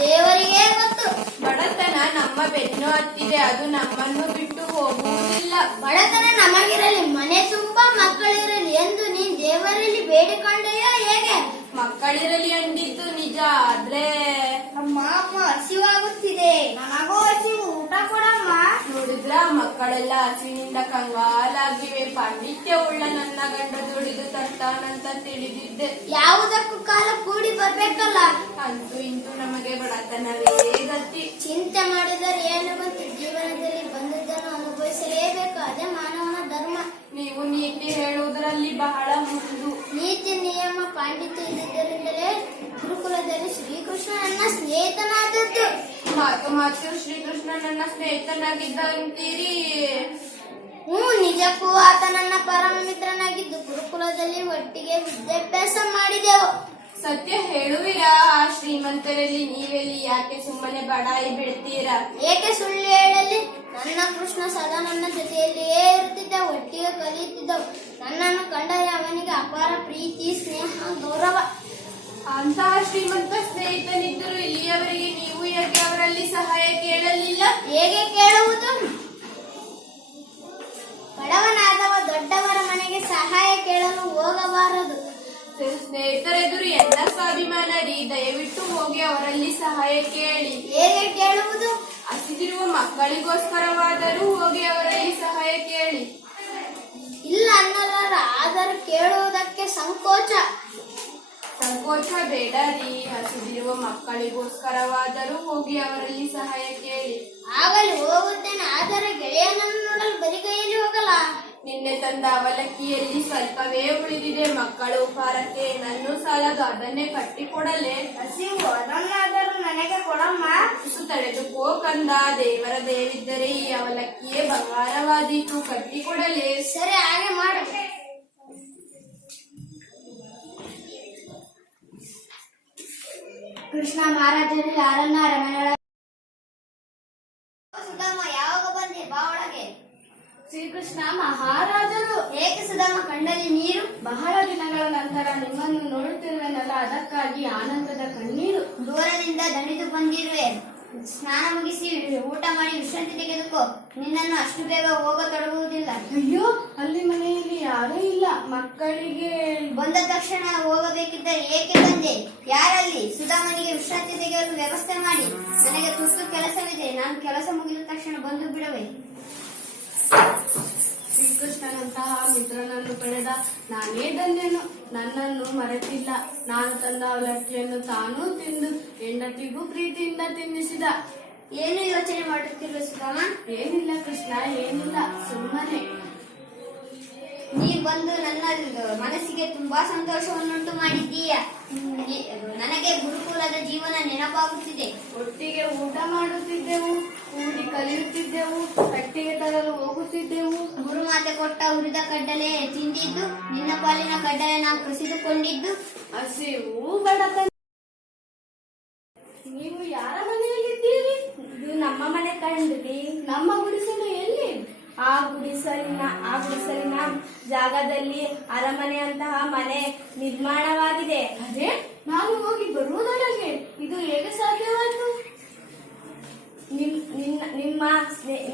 ದೇವರಿಗೆ ಗೊತ್ತು. ಬಡತನ ನಮ್ಮ ಬೆನ್ನು ಹತ್ತಿದೆ, ಅದು ನಮ್ಮನ್ನು ಬಿಟ್ಟು ಹೋಗುವುದಿಲ್ಲ. ಬಡತನ ನಮಗಿರಲಿ, ಮನೆ ತುಂಬಾ ಮಕ್ಕಳಿರಲಿ ಎಂದು ನೀನ್ ದೇವರಲ್ಲಿ ಬೇಡಿಕೊಂಡೆಯೋ ಹೇಗೆ? ಮಕ್ಕಳಿರಲಿ ಅಂದಿದ್ದು ನಿಜ, ಆದ್ರೆ ಅಮ್ಮ ಹಸಿವಾಗುತ್ತಿದೆ, ನನಗೂ ಹಸಿವು, ಊಟ ಕೊಡಮ್ಮ. ನೋಡಿದ್ರ ಮಕ್ಕಳೆಲ್ಲ ಹಸಿವಿನಿಂದ ಕಂಗಾಲಾಗಿವೆ. ಪಾಂಡಿತ್ಯವುಳ್ಳ ನನ್ನ ಗಂಡ ದುಡಿದು ತರ್ತಾನಂತ ತಿಳಿದಿದ್ದೆ. ಯಾವುದಕ್ಕೂ ಕಾಲ ಕೂಡಿ ಬರ್ಬೇಕಲ್ಲ. ಅಂತೂ ಇಂತೂ ನಮಗೆ ಬಡತನವೇ ಗತಿ. ಚಿಂತೆ ಮಾಡಿದರೆ ಏನು ಬಂತು, ಜೀವನದಲ್ಲಿ ಬಂದದ್ದನ್ನು ಅನುಭವಿಸಲೇಬೇಕು, ಅದೇ ಮಾನವನ ಧರ್ಮ. ನೀವು ನೀತಿ ಹೇಳುವುದರಲ್ಲಿ ಬಹಳ ಮುಂದು. ನೀತಿ ನಿಯಮ ಪಾಂಡಿತ್ಯ ಇದ್ದುದರಿಂದಲೇ ಗುರುಕುಲದಲ್ಲಿ ಶ್ರೀಕೃಷ್ಣ ನನ್ನ ಸ್ನೇಹಿತನಾದದ್ದು. ಮಾತು ಶ್ರೀಕೃಷ್ಣ ನನ್ನ ಸ್ನೇಹಿತನಾಗಿದ್ದ ಅಂತೀರಿ? ನಿಜಕ್ಕೂ ಆತ ನನ್ನ ಪರಮ ಮಿತ್ರನಾಗಿದ್ದು ಗುರುಕುಲದಲ್ಲಿ ಒಟ್ಟಿಗೆ ವಿದ್ಯಾಭ್ಯಾಸ ಮಾಡಿದೆವು. ಸತ್ಯ ಹೇಳುವಿರಾ? ಆ ಶ್ರೀಮಂತರಲ್ಲಿ ನೀವೆಲ್ಲಿ ಯಾಕೆ ಸುಮ್ಮನೆ ಬಡಾಯಿ ಬಿಡ್ತೀರಾ? ಏಕೆ ಸುಳ್ಳು ಹೇಳಲಿ? ನನ್ನ ಕೃಷ್ಣ ಸದಾ ನನ್ನ ಜೊತೆಯಲ್ಲಿಯೇ ಇರುತ್ತಿದ್ದ, ಒಟ್ಟಿಗೆ ಕಲಿಯುತ್ತಿದ್ದವು. ನನ್ನನ್ನು ಕಂಡರೆ ಅವನಿಗೆ ಅಪಾರ ಪ್ರೀತಿ, ಸ್ನೇಹ, ಗೌರವ. ಅಂತಹ ಶ್ರೀಮಂತ ಸ್ನೇಹಿತನಿದ್ದರು ಇಲ್ಲಿಯವರೆಗೆ ನೀವು ಯಾಕೆ ಅವರಲ್ಲಿ ಸಹಾಯ ಕೇಳಲಿಲ್ಲ? ಹೇಗೆ ಕೇಳುವುದು? ಬಡವನಾದವ ದೊಡ್ಡವರ ಮನೆಗೆ ಸಹಾಯ ಕೇಳಲು ಹೋಗಬಾರದು. ಸ್ನೇಹಿತರೆದುರು ಎಲ್ಲ ಸ್ವಾಭಿಮಾನ ರೀ, ದಯವಿಟ್ಟು ಹೋಗಿ ಅವರಲ್ಲಿ ಸಹಾಯ ಕೇಳಿ. ಹೇಗೆ ಕೇಳುವುದು? ಹಸಿದಿರುವ ಮಕ್ಕಳಿಗೋಸ್ಕರವಾದರೂ ಹೋಗಿ ಅವರಲ್ಲಿ ಸಹಾಯ ಕೇಳಿ. ಇಲ್ಲ ಅನ್ನಲಾರ, ಆದರೂ ಕೇಳುವುದಕ್ಕೆ ಸಂಕೋಚ ಬೇಡ ರೀ, ಹಸಿದಿರುವ ಮಕ್ಕಳಿಗೋಸ್ಕರವಾದರೂ ಹೋಗಿ ಅವರಲ್ಲಿ ಸಹಾಯ ಕೇಳಿ. ಆಗಲಿ, ಹೋಗುತ್ತೇನೆ. ಆದರೆ ಗೆಳೆಯನನ್ನು ನೋಡಲು ಬರಿಗೈಯಲ್ಲಿ ಹೋಗಲ್ಲ. ನಿನ್ನೆ ತಂದ ಅವಲಕ್ಕಿಯಲ್ಲಿ ಸ್ವಲ್ಪವೇ ಉಳಿದಿದೆ. ಮಕ್ಕಳ ಉಪಹಾರಕ್ಕೆ ನನ್ನೂ ಸಾಲದು, ಅದನ್ನೇ ಕಟ್ಟಿಕೊಡಲೇ? ಹಸಿವು, ಅದನ್ನಾದರೂ ನನಗೆ ಕೊಡಮ್ಮ. ತುಸು ತಡೆದುಕೋ ಕಂದ, ದೇವರ ದೇವಿದ್ದರೆ ಈ ಅವಲಕ್ಕಿಯೇ ಬಂಗಾರವಾದೀತು, ಕಟ್ಟಿಕೊಡಲೇ? ಸರಿ, ಹಾಗೆ ಮಾಡು. ಕೃಷ್ಣ ಮಹಾರಾಜರು ಯಾರನ್ನ ಅರಮನೆ ಸುಧಾಮ, ಯಾವಾಗ ಬಂದೆ? ಬಾ ಒಳಗೆ. ಶ್ರೀಕೃಷ್ಣ ಮಹಾರಾಜರು. ಏಕೆ ಸುಧಾಮ, ಕಣ್ಣಲ್ಲಿ ನೀರು? ಬಹಳ ದಿನಗಳ ನಂತರ ನಿಮ್ಮನ್ನು ನೋಡುತ್ತಿರುವೆನಲ್ಲ, ಅದಕ್ಕಾಗಿ ಆನಂದದ ಕಣ್ಣೀರು. ದೂರದಿಂದ ದಣಿದು ಬಂದಿರುವೆ. ಸ್ನಾನ ಮುಗಿಸಿ ಊಟ ಮಾಡಿ ವಿಶ್ರಾಂತಿ ತೆಗೆದುಕೋ. ನಿನ್ನನ್ನು ಅಷ್ಟು ಬೇಗ ಹೋಗತೊಡಗುವುದಿಲ್ಲ. ಅಯ್ಯೋ, ಅಲ್ಲಿ ಮನೆಯಲ್ಲಿ ಯಾರೂ ಇಲ್ಲ. ಮಕ್ಕಳಿಗೆ ಬಂದ ತಕ್ಷಣ ಹೋಗಬೇಕಿದ್ದರೆ ಏಕೆ ಬಂದೆ? ಯಾರಲ್ಲಿ? ಸುಧಾಮನಿಗೆ ವಿಶ್ರಾಂತಿ ತೆಗೆಯಲು ವ್ಯವಸ್ಥೆ ಮಾಡಿ. ನನಗೆ ತುರ್ತು ಕೆಲಸವಿದೆ, ನಾನು ಕೆಲಸ ಮುಗಿದ ತಕ್ಷಣ ಬಂದು ಬಿಡುವೆ. ಶ್ರೀಕೃಷ್ಣನಂತಹ ಮಿತ್ರನನ್ನು ಪಡೆದ ನಾನೇ ಧನ್ಯನು. ನನ್ನನ್ನು ಮರೆತಿಲ್ಲ. ನಾನು ತಂದ ಅವಲಕ್ಕಿಯನ್ನು ತಾನೂ ತಿಂದು ಹೆಂಡತಿಗೂ ಪ್ರೀತಿಯಿಂದ ತಿನ್ನಿಸಿದ. ಏನು ಯೋಚನೆ ಮಾಡುತ್ತಿರುವ ಸುಧಾಮ? ಏನಿಲ್ಲ ಕೃಷ್ಣ, ಏನಿಲ್ಲ, ಸುಮ್ಮನೆ. ನೀ ಬಂದು ನನ್ನ ಮನಸ್ಸಿಗೆ ತುಂಬಾ ಸಂತೋಷವನ್ನುಂಟು ಮಾಡಿದ್ದೀಯ. ನನಗೆ ಗುರುಕುಲದ ಜೀವನ ನೆನಪಾಗುತ್ತಿದೆ. ಒಟ್ಟಿಗೆ ಊಟ ಮಾಡುತ್ತಿದ್ದೆವು, ಕೂಡಿ ಕಲಿಯುತ್ತಿದ್ದೆವು, ಕಟ್ಟಿಗೆ ತರಲು ಹೋಗುತ್ತಿದ್ದೆವು. ಗುರುಮಾತೆ ಕೊಟ್ಟ ಹುರಿದ ಕಡ್ಡಲೆ ತಿಂದಿದ್ದು, ನಿನ್ನ ಪಾಲಿನ ಕಡ್ಡಲೆ ನಾವು ಕಸಿದುಕೊಂಡಿದ್ದು. ಹಸಿವು, ಬಡತನ. ನೀವು ಯಾರ ಮನೆಯಲ್ಲಿದ್ದೀರಿ? ಇದು ನಮ್ಮ ಮನೆ ಕಂಡ್ರಿ. ನಮ್ಮ ಗುಡಿಸಲು ಎಲ್ಲಿ? ಆ ಗುಡಿಸಲಿನ ಜಾಗದಲ್ಲಿ ಅರಮನೆಯಂತಹ ಮನೆ ನಿರ್ಮಾಣವಾಗಿದೆ. ಅದೇ, ನಾನು ಹೋಗಿ ಬರುವುದರೊಳಗೆ ಇದು ಹೇಗೆ ಸಾಧ್ಯವಾಯಿತು?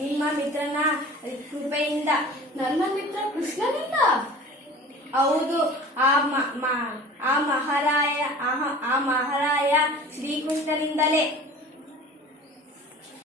ನಿಮ್ಮ ಮಿತ್ರನ ಕೃಪೆಯಿಂದ. ನನ್ನ ಮಿತ್ರ ಕೃಷ್ಣನಿಂದ? ಹೌದು, ಆ ಮಹಾರಾಯ ಶ್ರೀಕೃಷ್ಣನಿಂದಲೇ.